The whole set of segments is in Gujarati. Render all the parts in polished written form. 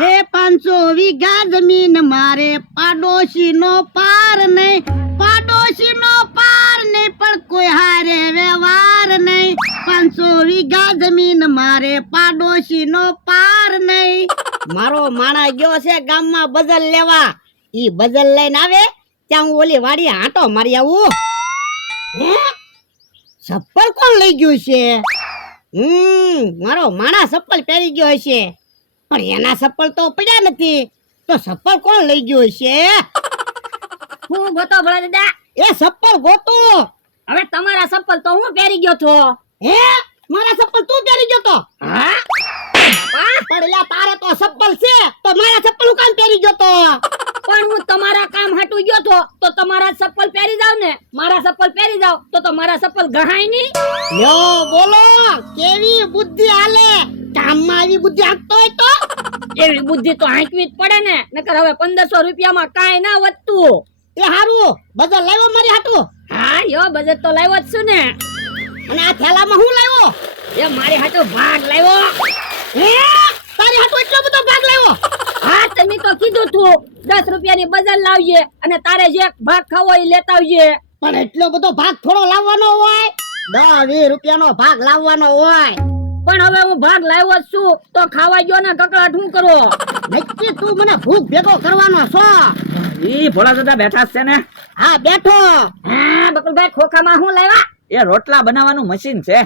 એ 500 વીઘા જમીન મારે પાડોશી નો પાર નહીં, પાડોશી નો પાર નહીં, પણ કોઈ હારે વ્યવહાર નહીં. 500 વીઘા જમીન મારે પાડોશી નો પાર નહીં. મારો માણા ગયો છે ગામમાં બદલ લેવા, ઈ બદલ લઈને આવે ત્યાં હું ઓલી વાડી આંટો મારી આવું. હે ચપ્પલ કોણ લઈ ગયું છે? મારો માણા ચપ્પલ પહેરી ગયો હશે, પણ એના ચપ્પલ તો પડ્યા નથી, તો ચપ્પલ કોણ લઈ ગયું હશે? હું ગોતો ભલા દાદા, એ ચપ્પલ ગોતો. હવે તમારા ચપ્પલ તો હું પહેરી ગયો છો. હે મારા ચપ્પલ તું પહેરી ગયો તો? હા પડેલા તારે તો ચપ્પલ છે, તો મારા ચપ્પલ હું કામ પહેરી ગયો તો? પણ હું તમારા કામ હાટુ ગયો તો તમારા ચપ્પલ પહેરી જાવ ને, મારા ચપ્પલ પહેરી જાવ તો મારા ચપ્પલ ગહાય નહીં. લ્યો બોલો, કેવી બુદ્ધિ હાલે? કામમાં આવી બુદ્ધિ હાંકતો હોય તો? એવી બુદ્ધિ તો હાંકવી જ પડે ને, નકર હવે 1500 રૂપિયામાં કાંઈ ના વધતું. એ હારું બજાર લાવ્યો મારી હાટુ? હા યો બજેટ તો લાવ્યો જ છું ને. અને આ થેલામાં હું લાવ્યો? એ મારી હાટુ ભાગ લાવ્યો. હે તારી હાટુ એટલો બધો ભાગ લાવ્યો? હા તમે તો કીધું તું 10 રૂપિયાની બજાર લાવજે અને તારે જે ભાગ ખાવો એ લેતા આવજે. પણ એટલો બધો ભાગ થોડો લાવવાનો હોય? 10-20 રૂપિયાનો ભાગ લાવવાનો હોય. પણ હવે હું ભાગ લાવ્યો જ છું તો ખાવા ગયો ને કકડાટ હું કરો? નક્કી તું મને ભૂખ ભેગો કરવાનો છો? ઈ ભોળા દાદા બેઠા છે ને? હા બેઠો. હા બકુલભાઈ ખોખામાં હું લાવ્યા? એ રોટલા બનાવવાનું મશીન છે.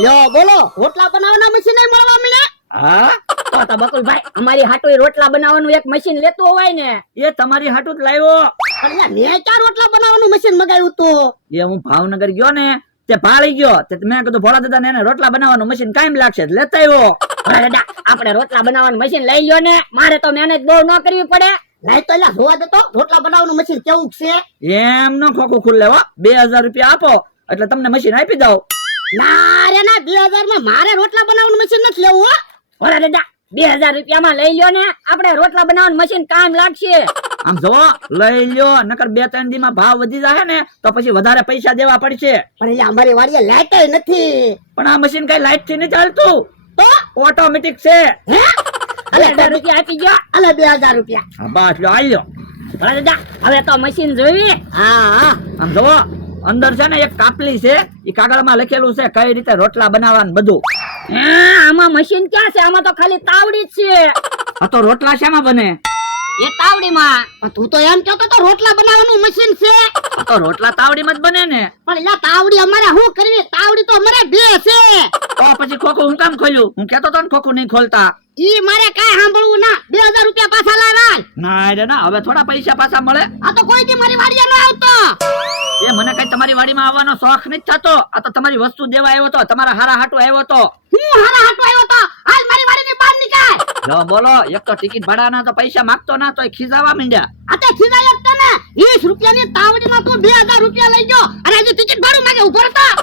લ્યો બોલો, રોટલા બનાવવાના મશીન નહીં મળવા મળ્યા? હા તો બકુલભાઈ અમારી હાટુ રોટલા બનાવવાનું એક મશીન લેતું હોય ને. એ તમારી હાટું જ લાવ્યો. પણ યાર મેં ક્યાં રોટલા બનાવવાનું મશીન મગાવ્યું તું? એ હું ભાવનગર ગયો ને તે ભાળી ગયો તે મેં કીધું ભોળા દાદા ને એને રોટલા બનાવવાનું મશીન કાયમ લાગશે લેતા આવ્યો. ભલા દાદા આપણે રોટલા બનાવવાનું મશીન લઈ લ્યો ને, મારે તો મહેનત બહુ ન કરવી પડે. લાઈ તો એલા જોવા દે તો રોટલા બનાવવાનું મશીન કેવું છે. એમ નો ખોખું ખુલ્લે હો. 2000 રૂપિયા આપો એટલે તમને મશીન આપી દઉં. ના રે ના, 2000 માં મારે રોટલા બનાવવાનું મશીન નથી લેવું હો. ભલા દાદા 2000 રૂપિયામાં લઈ લ્યો ને, આપણે રોટલા બનાવવાનું મશીન કામ લાગશે. આમ જો લઈ લ્યો, નકર 2-3 દી માં ભાવ વધી જાય ને તો પછી વધારે પૈસા દેવા પડશે. પણ એટલે અમારી વાડીએ લાઈટ નથી. પણ આ મશીન કઈ લાઈટ થી નથી ચાલતું, તો ઓટોમેટિક છે. હે અલે 1000 રૂપિયા આપી ગયો. અલે 2000 રૂપિયા. હા બસ લ્યો આલ્યો. ભલા દાદા હવે તો મશીન જોઈ. હા આમ જો અંદર છે ને એક કાપલી છે, ઈ કાગળમાં લખેલું છે કઈ રીતે રોટલા બનાવવાનું બધું. આમાં મશીન ક્યાં છે? આમાં તો ખાલી તાવડી જ છે. આ તો રોટલા શેમાં બને? એ તાવડીમાં. પણ તું તો એમ કહેતો તો રોટલા બનાવવાનું મશીન છે. આ તો રોટલા તાવડીમાં જ બને ને. પણ એટલે તાવડી અમારે શું કરવી? તાવડી તો અમારે 2 છે. તો પછી ખોખું હું કામ ખોલ્યું? હું કેતો તો ને ખોખું નહીં ખોલતા. ઈ મારે કાઈ સાંભળવું ના. 2000 રૂપિયા પાછા લાવવા. ના રે ના, હવે થોડા પૈસા પાછા મળે. આ તો કોઈ દી મારી વાડીએ ન આવતો. એ મને કઈ તમારી વાડીમાં આવવાનો શોખ નથી થતો. આ તો તમારી વસ્તુ દેવા આવ્યો તો, તમારા હારા હાટુ આવ્યો તો. હું હારા હાટુ આવ્યો તો. હાલ મારી વાડીની બહાર નીકળ. જો બોલો, એક તો ટિકિટ ભાડાના તો પૈસા માંગતો ના તો ખીજાવા માંડ્યા. આ તો ખીજાય જ તને. 20 રૂપિયાની તાવડીમાં તું 2000 રૂપિયા લઈ ગયો અને હજી ટિકિટ ભાડું માંગે. ઉભો રહેતા.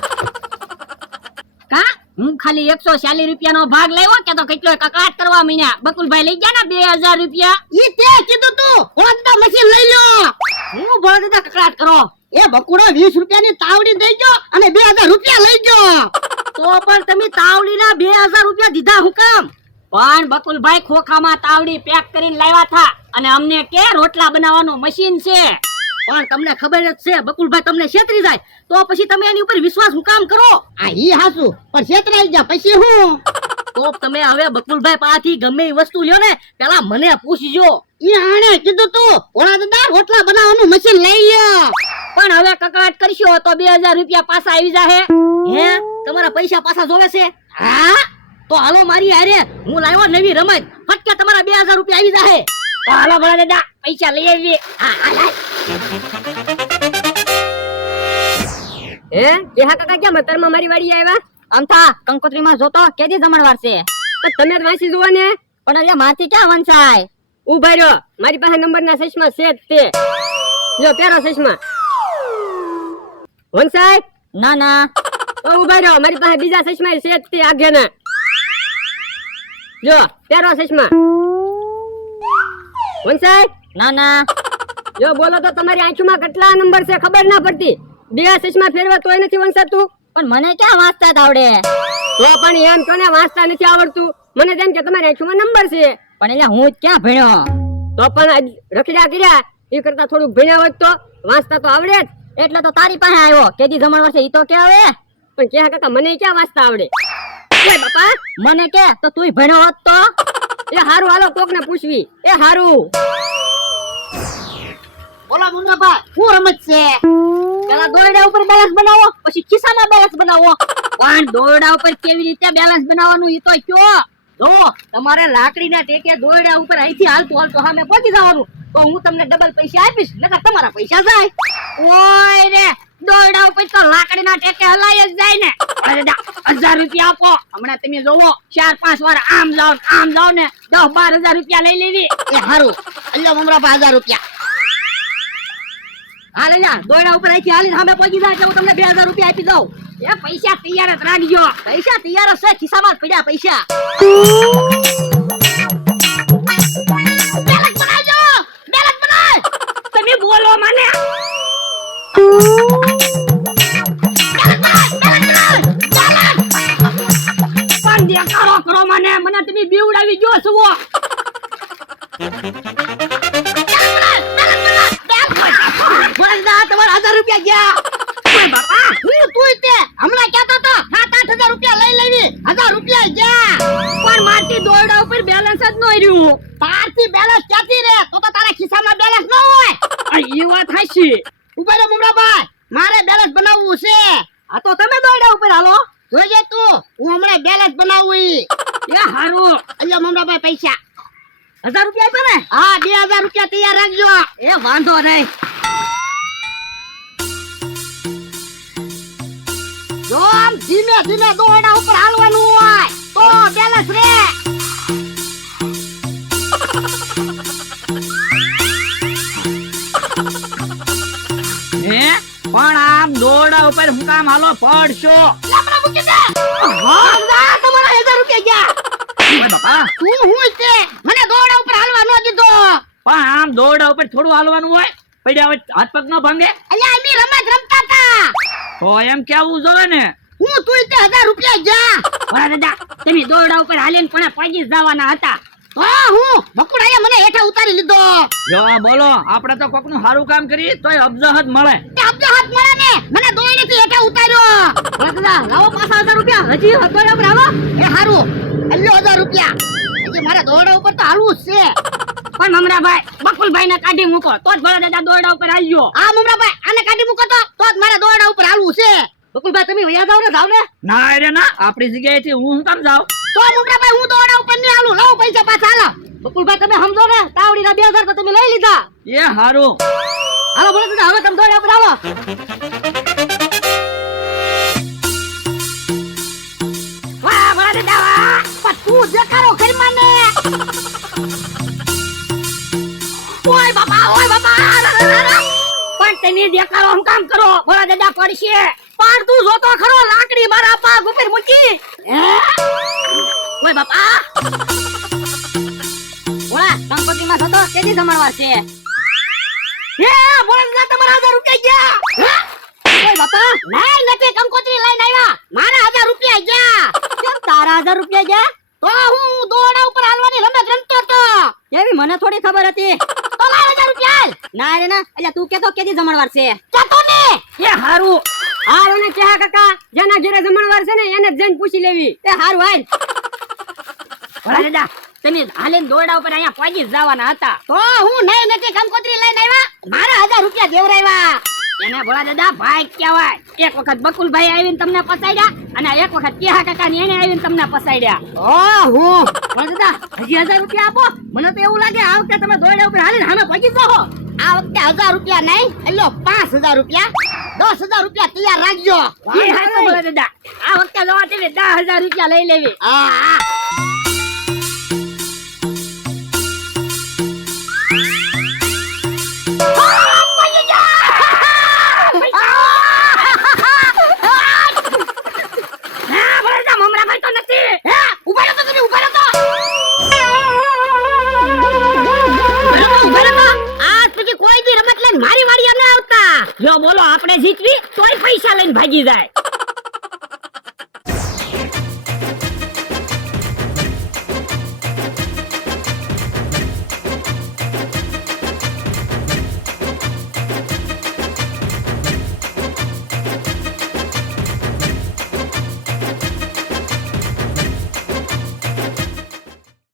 કા હું ખાલી 140 રૂપિયાનો ભાગ લાવ્યો કે તો કેટલો કકડાટ કરવા મીન્યા. બકુલભાઈ લઈ ગયા ને 2000 રૂપિયા. ઈ તે કીધું તું ઓડતા મશીન લઈ લ્યો. હું ભોળા કકડાટ કરો. એ બકુડો 20 રૂપિયાની તાવડી દઈ ગયો અને 2000 રૂપિયા લઈ ગયો. તો પણ તમે તાવડીના 2000 રૂપિયા દીધા હું કામ? પણ બકુલભાઈ ખોખામાં તાવડી પેક કરીને લાવ્યા હતા અને અમને કે રોટલા બનાવવાનું મશીન છે. પણ તમને ખબર જ છે બકુલભાઈ તમને છેતરી જાય તો પછી તમે એની ઉપર વિશ્વાસ હું કામ કરો? આ ઈ હાસુ, પણ છેતરાઈ ગયા પછી હું? તો તમે હવે બકુલભાઈ પાસેથી ગમે એ વસ્તુ લ્યો ને પેલા મને પૂછજો. ઈ આણે કીધું તું ઓલા દાદા રોટલા બનાવવાનું મશીન લઈ લ્યો. પણ હવે કકડાટ કરશો તો 2000 રૂપિયા પાછા આવી જાહે. હે તમારા પૈસા પાછા જોવે છે? હા તો હાલો મારી હારે, હું લાવ્યો નવી રમત, ફટકે તમારા 2000 રૂપિયા આવી જાહે. તો હાલો ભલા દાદા પૈસા લઈ આવીએ. કેહા કાકા ક્યાં મતરમાં મારી વાડી આવ્યા? આમ થા કંકોત્રીમાં જોતો કેદી જમણવાર છે. તો તમે જ વાંચી જુઓ ને. પણ અહીંયા માથી ક્યાં વંચાય? ઉભા રહ્યો, મારી પાસે નંબરના ચશ્મા છે જ તે. જો પેરો ચશ્મા વંચાય? ના ના. તો ઉભા રહ્યો, મારી પાસે બીજા ચશ્મા છે જ તે આગેના. જો પેરો ચશ્મા વંચાય? ના ના. જો બોલો તો તમારી આંખમાં કેટલા નંબર છે ખબર ના પડતી. બે ચશ્મા ફેરવા તોય નથી વંચાતું. પણ મને ક્યાં વાંચતા આવડે? તો પણ એમ કોને વાંચતા નથી આવડતું? મને તેમ કે તમારી આંખમાં નંબર છે પણ અહીંયા હું જ ક્યાં ભણ્યો? તો પણ રખડ્યા કર્યા એ કરતા થોડુંક ભણ્યા હોત તો વાંચતા તો આવડે જ. એટલે તો તારી પાસે આવ્યો. કેદી જમણવાર છે ઈ તો કે આવે. પણ કે કાકા મને ક્યાં વાંચતા આવડે? એ બાપા મને કે તો તુંય ભણ્યો હોત તો. એ હારું હાલો કોક ને પૂછવી. એ હારું બોલા મુન્નાભાઈ શું રમત છે? પેલા દોરડા ઉપર બેલેન્સ બનાવો, પછી ખિસ્સામાં બેલેન્સ બનાવો. પણ દોરડા ઉપર કેવી રીતે બેલેન્સ બનાવવાનું ઈ તો કયો. જો તમારે લાકડીના ટેકે દોરડા ઉપર અહીંથી હાલતું હાલતું સામે પહોંચી જવાનું, તો હું તમને ડબલ પૈસા આપીશ, નકર તમારા પૈસા જાય. ઓય રે દોરડા ઉપર તો લાકડીના ટેકે હલાય જ જાય ને. અરે 1000 રૂપિયા આપો. હમણાં તમે જોવો 4-5 વાર આમ જાવ ને 10-12 હજાર રૂપિયા લઈ લેવી. એ હારું અલ્યો મમરાભાઈ 1000 રૂપિયા. હાલે જા દોરડા ઉપર અહીંથી હાલી સામે પહોંચી જાય એટલે હું તમને 2000 રૂપિયા આપી દઉં. એ પૈસા તૈયાર જ રાખજો. પૈસા તૈયાર જ છે, ખિસ્સામાં જ પડ્યા પૈસા. બેલેન્સ બનાવજો, બેલેન્સ બનાવ. તમે બોલો મને. પણ દેખાડો કરો મને તમે બીવડાવી ગયો છો. તમારા 1000 રૂપિયા ગયા. બાપા તું તે હમણાં કહેતો તો 7-8 હજાર રૂપિયા લઈ લેવી. 1000 રૂપિયા ગયા. પણ મારથી દોરડા ઉપર બેલેન્સ જ ન રહ્યું. તારથી બેલેન્સ ક્યાંથી રે? તો તારા ખિસ્સામાં બેલેન્સ ન હોય. એ વાત હાચી. ઉભા રહો મુમરાભાઈ, મારે બેલેન્સ બનાવવું છે. આ તો તમે દોરડા ઉપર હાલો. જોઈજે તું, હું હમણાં બેલેન્સ બનાવું. એ હારું અલ્યો મુમરાભાઈ પૈસા 1000 રૂપિયા આપ્યા ને? હા 2000 રૂપિયા તૈયાર રાખજો. એ વાંધો નહીં. જો આમ ધીમે ધીમે દોરડા ઉપર હાલવાનું હોય તો બેલેન્સ રે. હે પણ આમ દોરડા ઉપર હું કામ હાલો પડશો? લાપડા મૂકી દે. હા ના તમારા 1000 રૂપિયા ગયા. ઓય બાપા તું હું છે મને દોરડા ઉપર હાલવા ન દીધો. પણ આમ દોરડા ઉપર થોડું હાલવાનું હોય, પડ્યા હોય હાથ પગ ન ભાંગે. અલ્યા અમે રમત રમતા હતા. તો એમ કેવું જોવે ને. હું તું તે 1000 રૂપિયા ગયા. ઓરા દાદા તમે દોરડા ઉપર હાલીને પણ પગી જવાના હતા. તો હું બકુડાએ મને હેઠા ઉતારી લીધો. જો બોલો આપણે તો કોકનું સારું કામ કરી તોય અબજહત મળે. તે અબજો હાથ મળે ને મને દોરડેથી હેઠા ઉતાર્યો. ઓરા દાદા લાવો પાછા 1000 રૂપિયા. હજી દોરડા ઉપર હાલો. એ હારું અલ્યો 1000 રૂપિયા. હજી મારા દોરડા ઉપર તો હાલવું જ છે. પણ મમરાભાઈ બકુલભાઈ ને કાઢી મૂકો તો જ ભલા દાદા દોરડા ઉપર હાલ્યો. આ મમરાભાઈ આને કાઢી મૂકો તો જ મારા દોરડા ઉપર હાલવું છે. બકુલભાઈ તમે વયા જાવ ને. ના રે ના, આપણી જગ્યાએથી હું કામ જાઉં? તો મમરાભાઈ હું દોરડા ઉપર નહીં હાલું. લાવો પૈસા પાછા હાલો. બકુલભાઈ તમે સમજો ને, તાવડીના 2000 તો તમે લઈ લીધા. એ હારું હાલો ભલા દાદા હવે તમે દોરડા ઉપર હાલો. વાહ ભલા દાદા વાહ. પણ તું દેખાડો ખરી મને. ઓય બાપા પણ તમે દેખાડો હમ કામ કરો. ભલા દાદા પડશે. પણ તું જોતો ખરો લાકડી મારા પાગ ઉપર મૂકી. ઓય બાપા ઓલા સંપત્તિમાં થતો કેદી જમણવાર છે. હે ભલા દાદા તમારા 1000 રૂપિયા ગયા. ઓય બાપા નહીં નથી કંકોત્રી લઈને આવ્યા. મારા 1000 રૂપિયા ગયા. કેમ તારા 1000 રૂપિયા ગયા? તો હું દોરડા ઉપર હાલવાની રમત રમતો હતો. એવી મને થોડી ખબર હતી. તો લાવ 1000 રૂપિયા હાલ. ના રે ના, એટલે તું કેતો કેદી જમણવાર છે. જતો ને. એ હારું હારું ને કહા કાકા જેના ઘરે જમણવાર છે ને એને જ જઈને પૂછી લેવી. એ હારું હાલ. ભલા દાદા તમે હાલીને દોરડા ઉપર અહીંયા પહોંચી જવાના હતા. તો હું નહીં નથી કંકોત્રી લઈને આવ્યા. મારા 1000 રૂપિયા દેવરાવ્યા. એને ભલા દાદા ભાઈ કહેવાય. એક વખત બકુલભાઈ આવીને તમને પસાડ્યા અને એક વખત કેહા કાકા ને એને આવીને તમને પસાડ્યા. હું ભલા દાદા હજી 1000 રૂપિયા આપો. મને તો એવું લાગે આ વખતે તમે દોરડા ઉપર હાલીને સામે પહોંચી જાઓ. આ વખતે 1000 રૂપિયા નહીં એલો 5000 રૂપિયા 10000 રૂપિયા તૈયાર રાખજો. એ હાચું ભલા દાદા આ વખતે જવા તમે 10000 રૂપિયા લઈ લેવી. હા જો બોલો આપણે જીતવી તોય પૈસા લઈને ભાગી જાય.